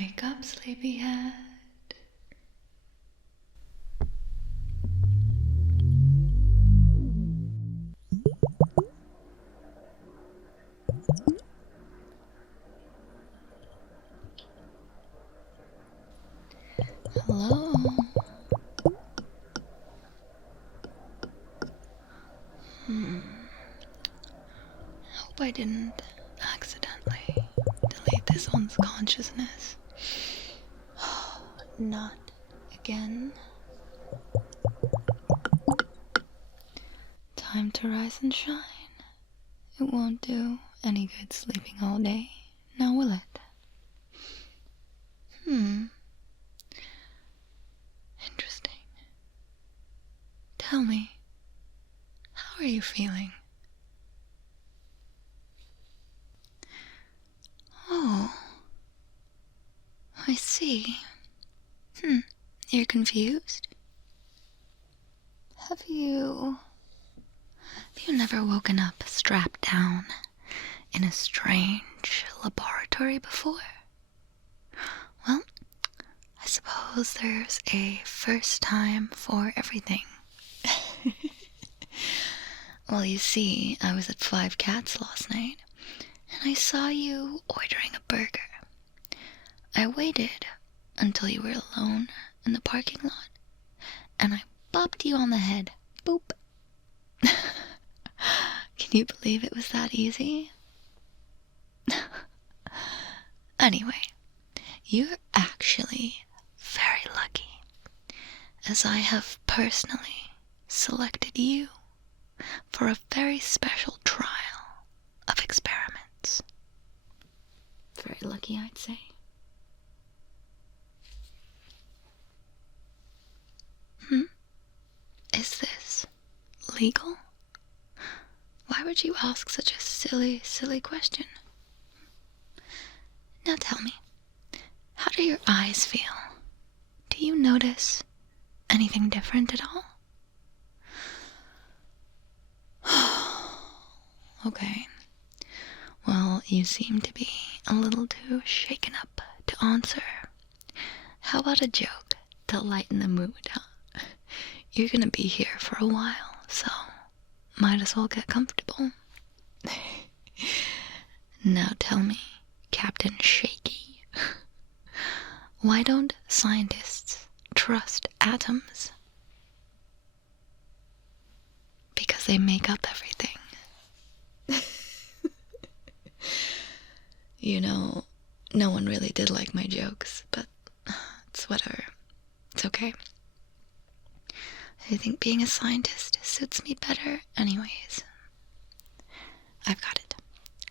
Wake up, sleepyhead. Hello. Hope I didn't accidentally delete this one's consciousness. Not again. Time to rise and shine. It won't do any good sleeping all day, now will it? Interesting. Tell me, how are you feeling? Oh, I see. You're confused? Have you never woken up strapped down in a strange laboratory before? Well, I suppose there's a first time for everything. Well, you see, I was at Five Cats last night, and I saw you ordering a burger. I waited until you were alone in the parking lot, and I bopped you on the head. Boop. Can you believe it was that easy? Anyway, you're actually very lucky, as I have personally selected you for a very special trial of experiments. Very lucky, I'd say. Is this legal? Why would you ask such a silly, silly question? Now tell me, how do your eyes feel? Do you notice anything different at all? Okay. Well, you seem to be a little too shaken up to answer. How about a joke to lighten the mood, huh? You're gonna be here for a while, so might as well get comfortable. Now tell me, Captain Shaky, why don't scientists trust atoms? Because they make up everything. You know, no one really did like my jokes, but it's whatever. It's okay. I think being a scientist suits me better anyways. I've got it.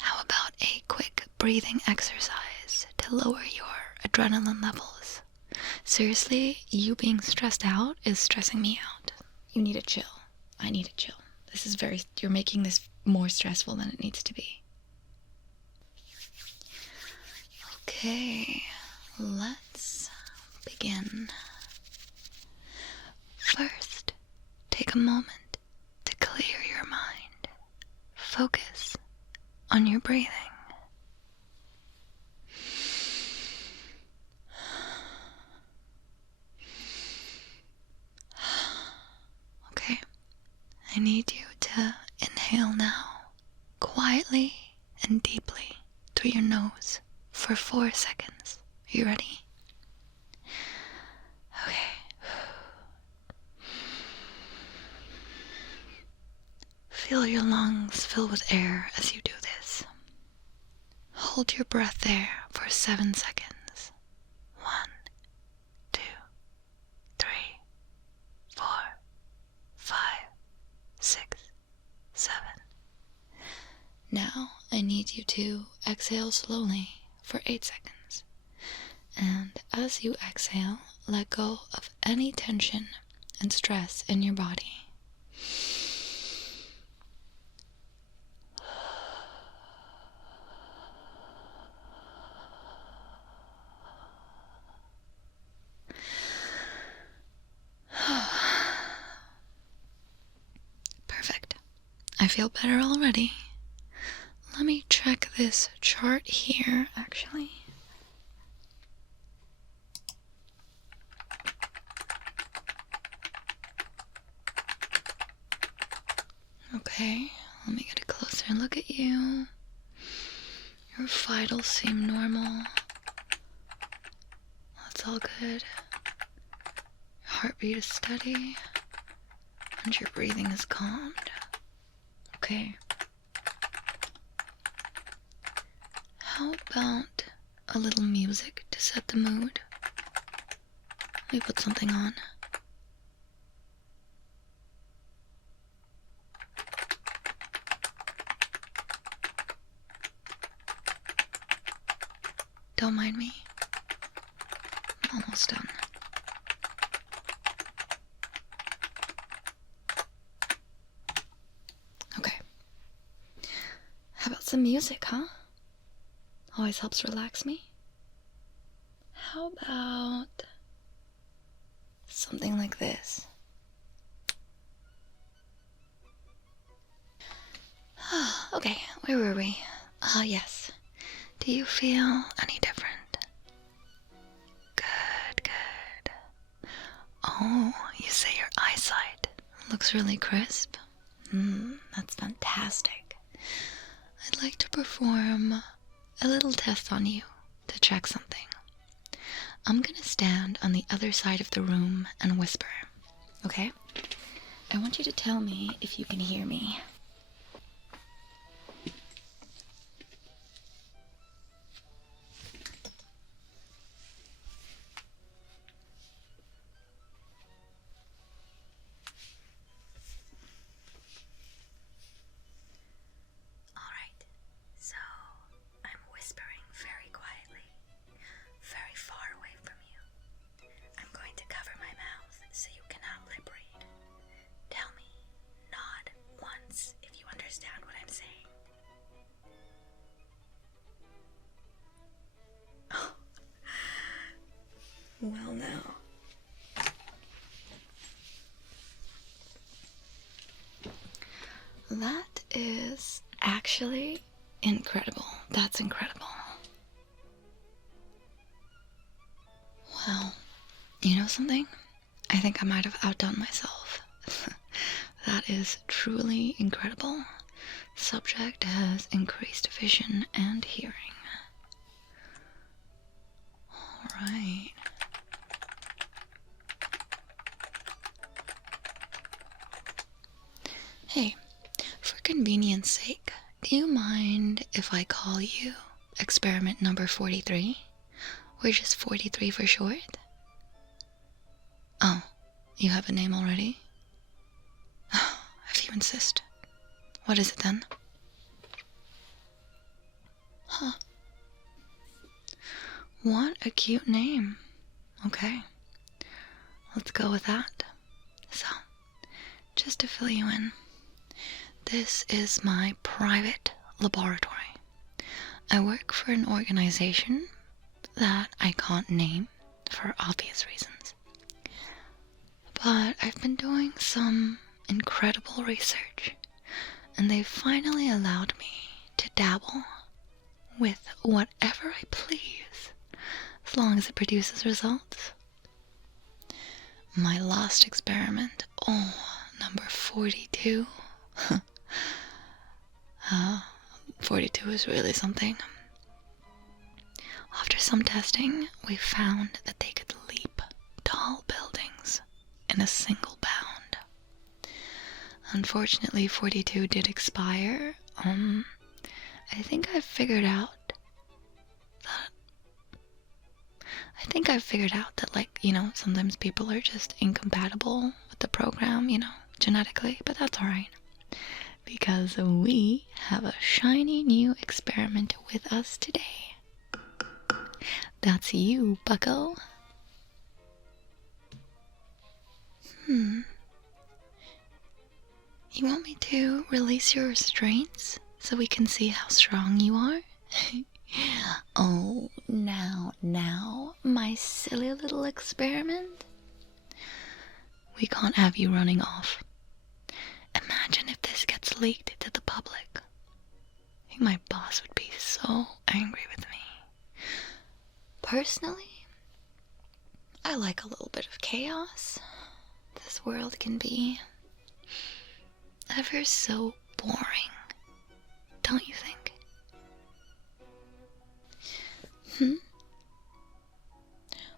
How about a quick breathing exercise to lower your adrenaline levels? Seriously, you being stressed out is stressing me out. You need to chill. I need to chill. You're making this more stressful than it needs to be. Okay, let's begin. First, take a moment to clear your mind. Focus on your breathing. Okay, I need you to inhale now, quietly and deeply through your nose for 4 seconds. You ready? Okay. Feel your lungs fill with air as you do this. Hold your breath there for 7 seconds. 1, 2, 3, 4, 5, 6, 7. Now I need you to exhale slowly for 8 seconds. And as you exhale, let go of any tension and stress in your body. Perfect. I feel better already. Let me check this chart here, actually. Okay, let me get a closer look at you. Your vitals seem normal. That's all good. Your heartbeat is steady. And your breathing is calmed. Okay. How about a little music to set the mood? Let me put something on. Don't mind me. I'm almost done. Okay. How about some music, huh? Always helps relax me. How about something like this? Okay, where were we? Yes. Do you feel any different? Good, good. Oh, you say your eyesight looks really crisp? That's fantastic. I'd like to perform a little test on you to check something. I'm gonna stand on the other side of the room and whisper, okay? I want you to tell me if you can hear me. Alright, so I'm whispering very quietly, very far away from you. I'm going to cover my mouth so you cannot lip read. Tell me, nod once if you understand what I'm saying. Oh, well now. That is actually incredible. That's incredible. Well, you know something? I think I might have outdone myself. That is truly incredible. Subject has increased vision and hearing. Alright. Hey, for convenience sake, do you mind if I call you experiment number 43? Or just 43 for short? Oh, you have a name already? If you insist. What is it then? Huh. What a cute name. Okay. Let's go with that. So, just to fill you in, this is my private laboratory. I work for an organization that I can't name for obvious reasons. But I've been doing some incredible research, and they've finally allowed me to dabble with whatever I please, as long as it produces results. My last experiment, number 42. 42 is really something. After some testing, we found that they could leap tall buildings in a single bound. Unfortunately, 42 did expire. I think I've figured out that, like, sometimes people are just incompatible with the program, genetically, but that's alright. Because we have a shiny new experiment with us today. That's you, bucko. You want me to release your restraints so we can see how strong you are? Oh, now, my silly little experiment. We can't have you running off. Imagine if this gets leaked to the public. I think my boss would be so angry with me. Personally, I like a little bit of chaos. This world can be ever so boring, don't you think?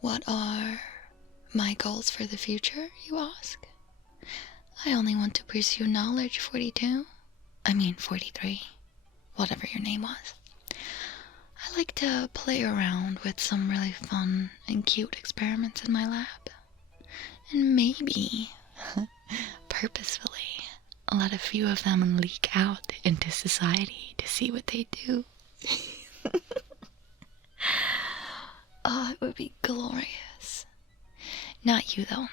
What are my goals for the future, you ask? I only want to pursue knowledge, 42. I mean 43. Whatever your name was. I like to play around with some really fun and cute experiments in my lab. And maybe, purposefully, let a few of them leak out into society to see what they do. Oh, it would be glorious. Not you, though.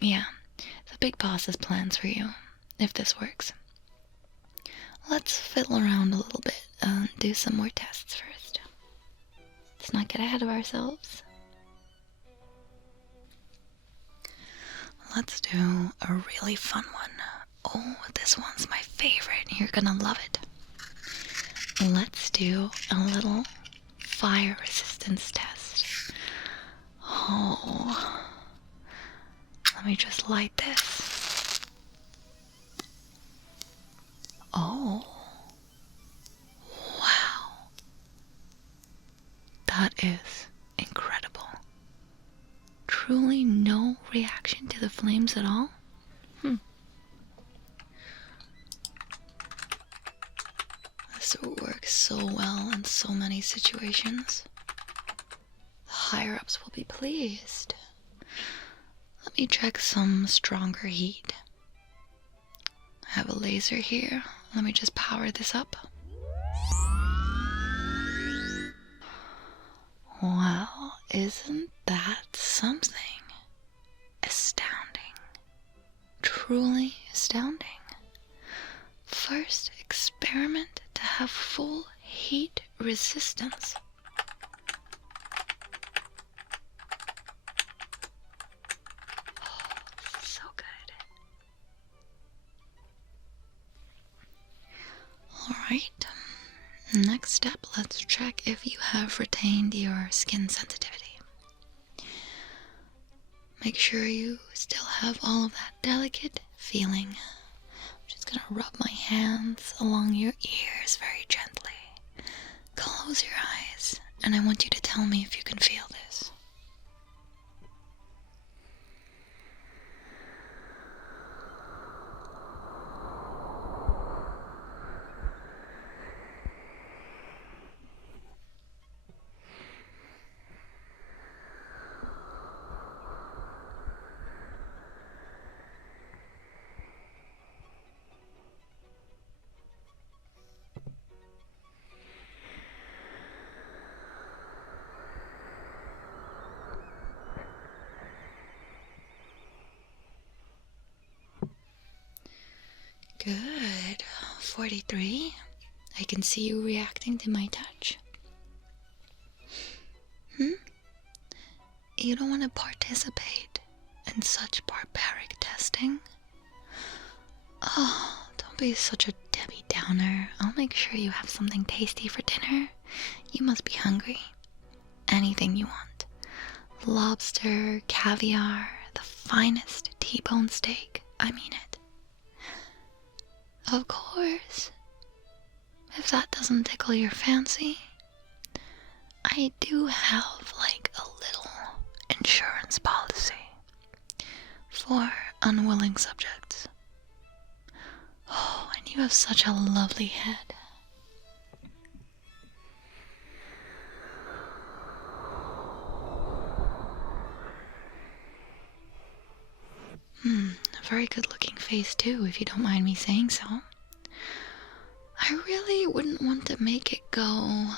Yeah, the big boss has plans for you, if this works. Let's fiddle around a little bit and do some more tests first. Let's not get ahead of ourselves. Let's do a really fun one. Oh, this one's my favorite. You're gonna love it. Let's do a little fire resistance test. Oh, let me just light this. Oh, wow. That is incredible. Truly no reaction to the flames at all? This works so well in so many situations. The higher-ups will be pleased. Let me check some stronger heat. I have a laser here. Let me just power this up. Wow, isn't that something? Astounding. Truly astounding. First experiment to have full heat resistance. Oh, this is so good. Alright, next step, let's check if you have retained your skin sensitivity. Make sure you still have all of that delicate feeling. I'm just gonna rub my hands along your ears very gently. Close your eyes, and I want you to tell me if you can feel this. Good. 43. I can see you reacting to my touch. You don't want to participate in such barbaric testing? Oh, don't be such a Debbie Downer. I'll make sure you have something tasty for dinner. You must be hungry. Anything you want. Lobster, caviar, the finest T-bone steak. I mean it. Of course. If that doesn't tickle your fancy, I do have like a little insurance policy for unwilling subjects. Oh, and you have such a lovely head. A very good looking face too, if you don't mind me saying so. I really wouldn't want to make it go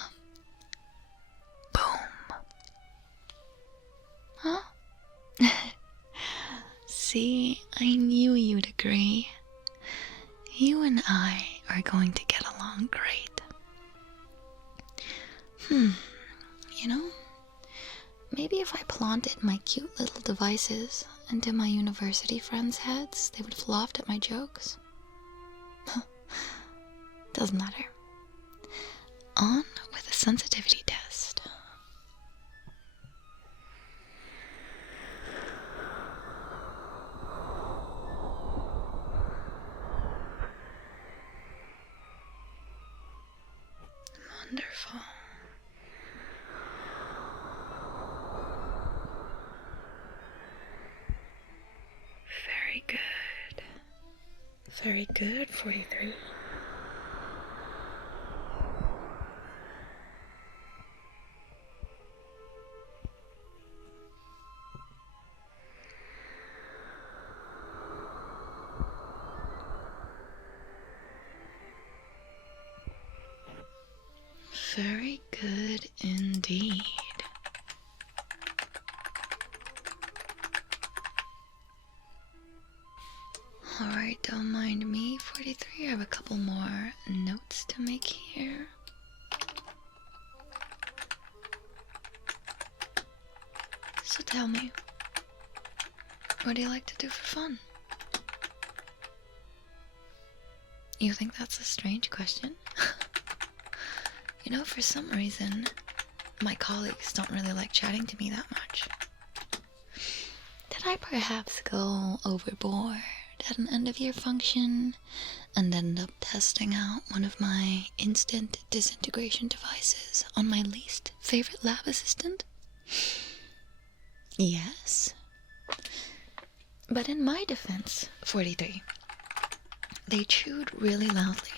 boom. Huh? See, I knew you'd agree. You and I are going to get along great. You know, maybe if I planted my cute little devices into my university friends' heads, they would have laughed at my jokes. Doesn't matter. On with the sensitivity test. Very good, 43. Very good indeed. Alright, don't mind me, 43. I have a couple more notes to make here. So tell me, what do you like to do for fun? You think that's a strange question? You know, for some reason, my colleagues don't really like chatting to me that much. Did I perhaps go overboard at an end-of-year function and end up testing out one of my instant disintegration devices on my least favorite lab assistant? Yes. But in my defense, 43, they chewed really loudly.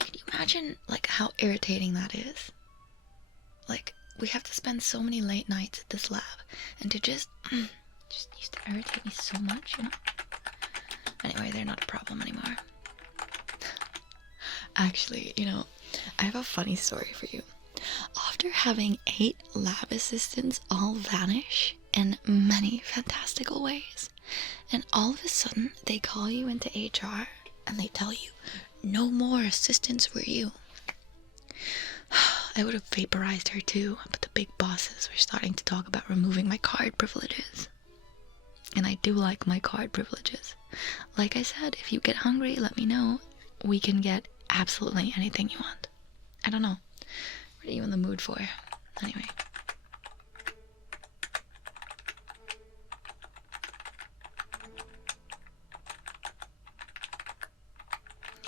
Can you imagine, like, how irritating that is? Like, we have to spend so many late nights at this lab, and to just used to irritate me so much, you know? Anyway, they're not a problem anymore. Actually, you know, I have a funny story for you. After having 8 lab assistants all vanish in many fantastical ways, and all of a sudden they call you into HR and they tell you, no more assistants for you. I would have vaporized her too, but the big bosses were starting to talk about removing my card privileges. And I do like my card privileges. Like I said, if you get hungry, let me know. We can get absolutely anything you want. I don't know. What are you in the mood for? Anyway.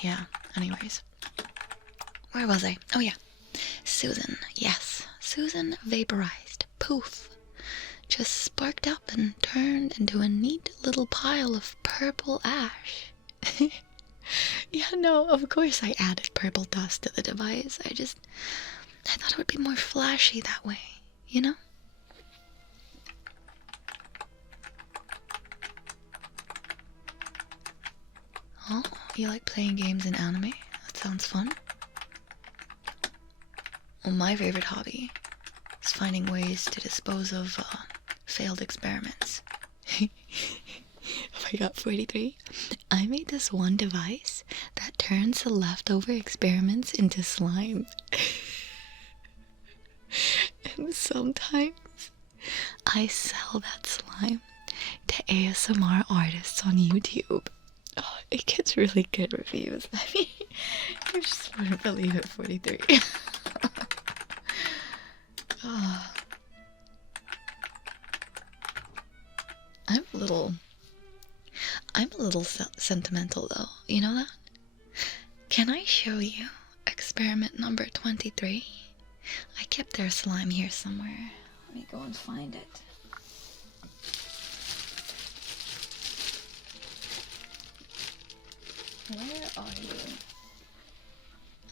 Yeah, anyways. Where was I? Oh yeah. Susan. Yes. Susan vaporized. Poof. Just sparked up and turned into a neat little pile of purple ash. Yeah, no, of course I added purple dust to the device. I thought it would be more flashy that way, you know? Oh, you like playing games in anime? That sounds fun. Well, my favorite hobby is finding ways to dispose of failed experiments. Oh my god, 43. I made this one device that turns the leftover experiments into slime. And sometimes I sell that slime to ASMR artists on YouTube. Oh, it gets really good reviews. I mean, you just wouldn't believe it, 43. Oh. I'm a little sentimental though, you know that? Can I show you experiment number 23? I kept their slime here somewhere. Let me go and find it. Where are you?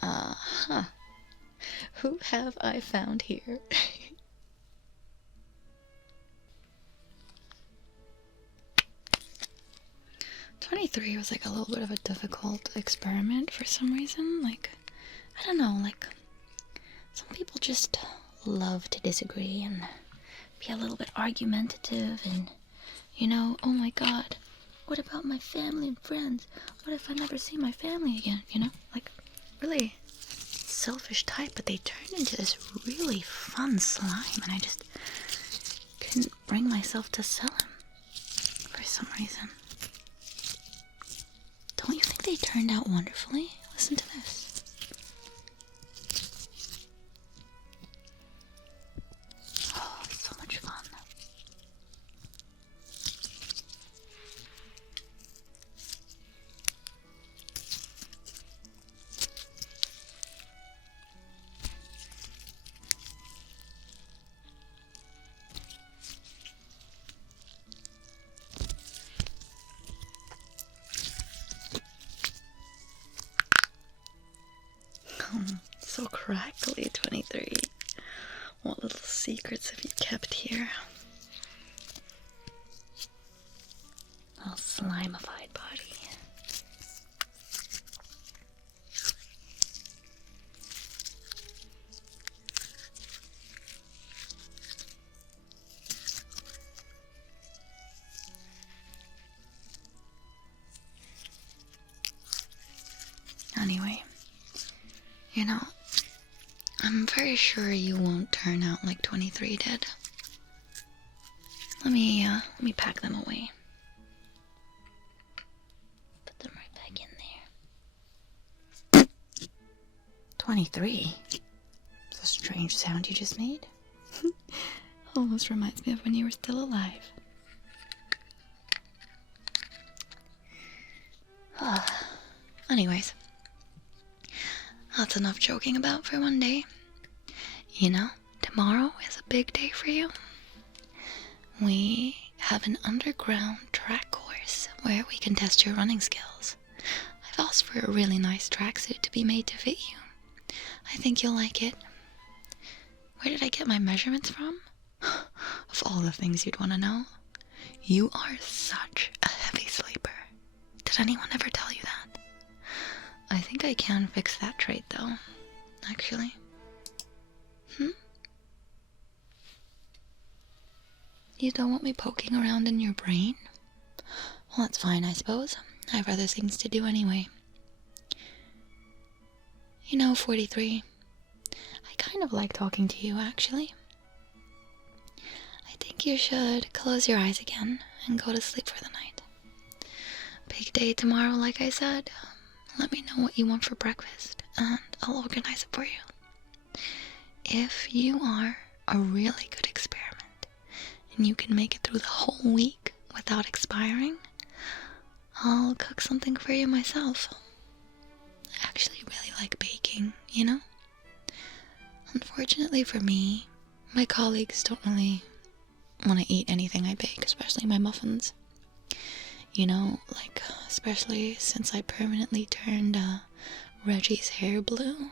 Uh-huh. Who have I found here? 23 was like a little bit of a difficult experiment for some reason. Like, I don't know, like, some people just love to disagree and be a little bit argumentative and, you know, oh my god, what about my family and friends? What if I never see my family again, you know? Like, really selfish type, but they turned into this really fun slime and I just couldn't bring myself to sell him for some reason. Don't you think they turned out wonderfully? Listen to this. Oh, so much fun. What little secrets have you kept here? Little slimified body. Anyway, you know, I'm very sure you won't turn out like 23 did. Let me pack them away. Put them right back in there. 23? It's a strange sound you just made. Almost reminds me of when you were still alive. Anyways, that's enough joking about for one day. You know, tomorrow is a big day for you. We have an underground track course where we can test your running skills. I've asked for a really nice tracksuit to be made to fit you. I think you'll like it. Where did I get my measurements from? Of all the things you'd want to know, you are such a heavy sleeper. Did anyone ever tell you that? I think I can fix that trait though, actually. You don't want me poking around in your brain? Well, that's fine, I suppose. I have other things to do anyway. You know, 43, I kind of like talking to you, actually. I think you should close your eyes again and go to sleep for the night. Big day tomorrow, like I said. Let me know what you want for breakfast, and I'll organize it for you. If you are a really good experiment, and you can make it through the whole week without expiring, I'll cook something for you myself. I actually really like baking, you know? Unfortunately for me, my colleagues don't really want to eat anything I bake, especially my muffins. You know, like, especially since I permanently turned Reggie's hair blue.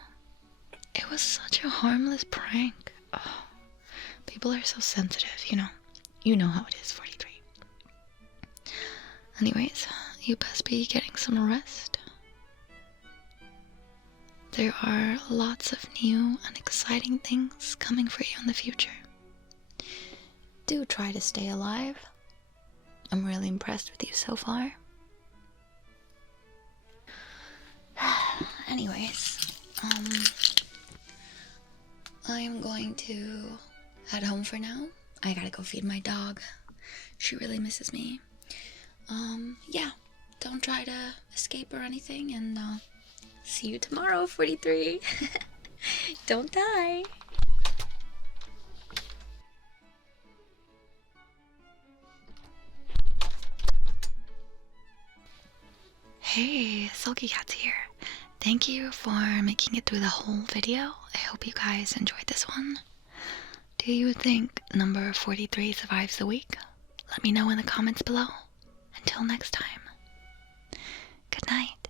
It was such a harmless prank. Oh, people are so sensitive, you know. You know how it is, 43. Anyways, you best be getting some rest. There are lots of new and exciting things coming for you in the future. Do try to stay alive. I'm really impressed with you so far. Anyways, I am going to head home for now. I gotta go feed my dog. She really misses me. Yeah, don't try to escape or anything, and see you tomorrow, 43. Don't die. Hey, Sulky Cat's here. Thank you for making it through the whole video. I hope you guys enjoyed this one. Do you think number 43 survives the week? Let me know in the comments below. Until next time. Good night.